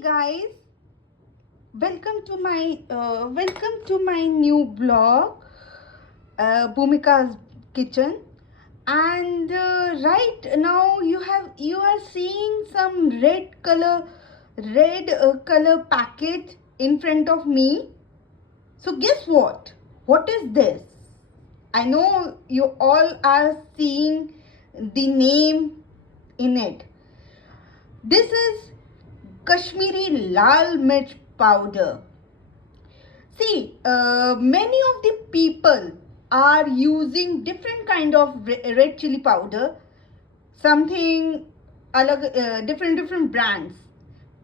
Guys, welcome to my new blog, Bhumika's Kitchen. And right now you are seeing some red color packet in front of me. So guess what? What is this? I know you all are seeing the name in it. This is Kashmiri Lal Mirch powder. See, many of the people are using different kind of red chili powder, something different brands.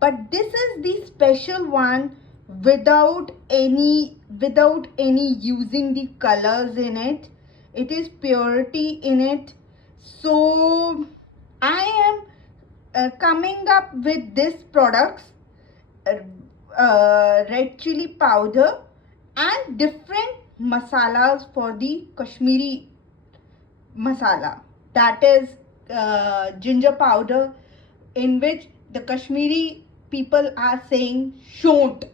But this is the special one without any using the colors in it. It is purity in it. So I am coming up with this products, red chili powder and different masalas for the Kashmiri masala, that is ginger powder, in which the Kashmiri people are saying shont.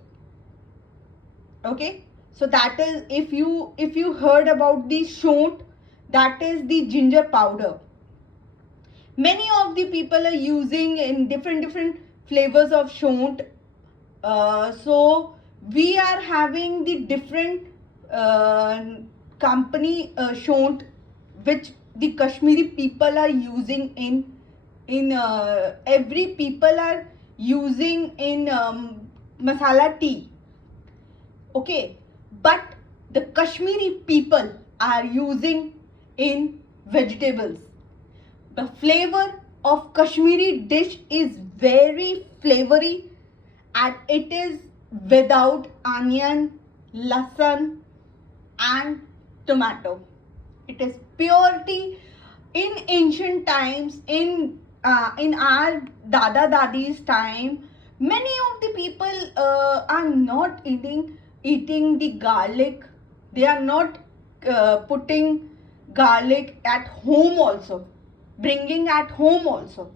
Okay, so that is, if you heard about the shont, that is the ginger powder. Many of the people are using in different flavors of shont. So we are having the different company shont, which the Kashmiri people are using in every people are using in masala tea. Okay, but the Kashmiri people are using in vegetables. The flavor of Kashmiri dish is very flavory, and it is without onion, lasan and tomato. It is purity. In ancient times, in our dada dadi's time, many of the people are not eating the garlic. They are not putting garlic at home also, bringing at home also.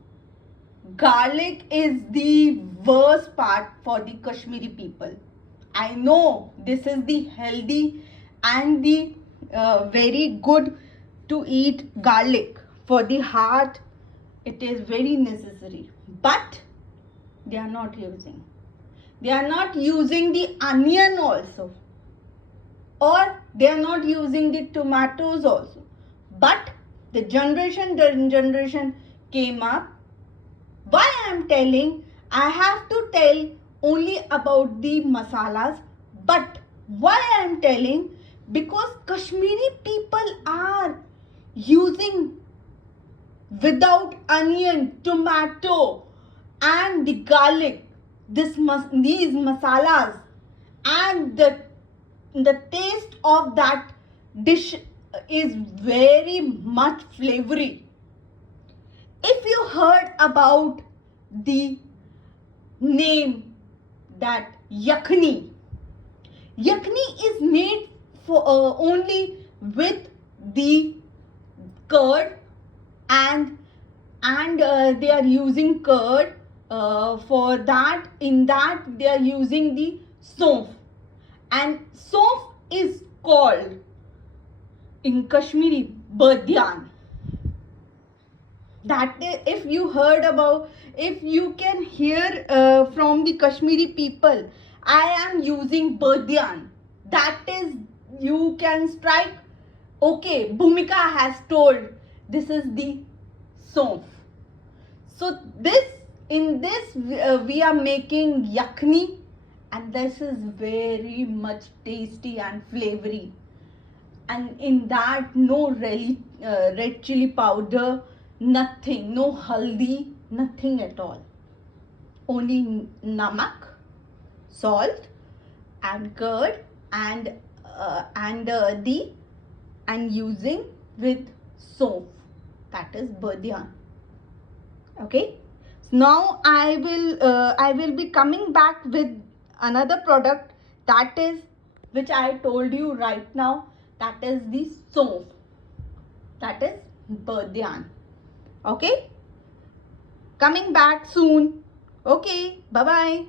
Garlic is the worst part for the Kashmiri people. I know this is the healthy and the very good to eat garlic for the heart. It is very necessary, but they are not using. They are not using the onion also, or they are not using the tomatoes also. But the generation came up. Why I am telling? I have to tell only about the masalas. But why I am telling? Because Kashmiri people are using without onion, tomato and the garlic, these masalas, and the taste of that dish is very much flavory. If you heard about the name that yakhni is made for only with the curd, and they are using curd for that. In that they are using the saunf, and saunf is called in Kashmiri badyan. That if you heard about, if you can hear from the Kashmiri people, I am using badyan. That is, you can strike. Okay, Bhumika has told this is the saunf. So in this we are making yakhni, and this is very much tasty and flavory. And in that, no red chili powder, nothing, no haldi, nothing at all. Only namak, salt and curd, and using with soap, that is badyan. Okay, so now I will be coming back with another product, that is, which I told you right now, that is the soap, that is badyan. Okay, coming back soon. Okay, bye bye.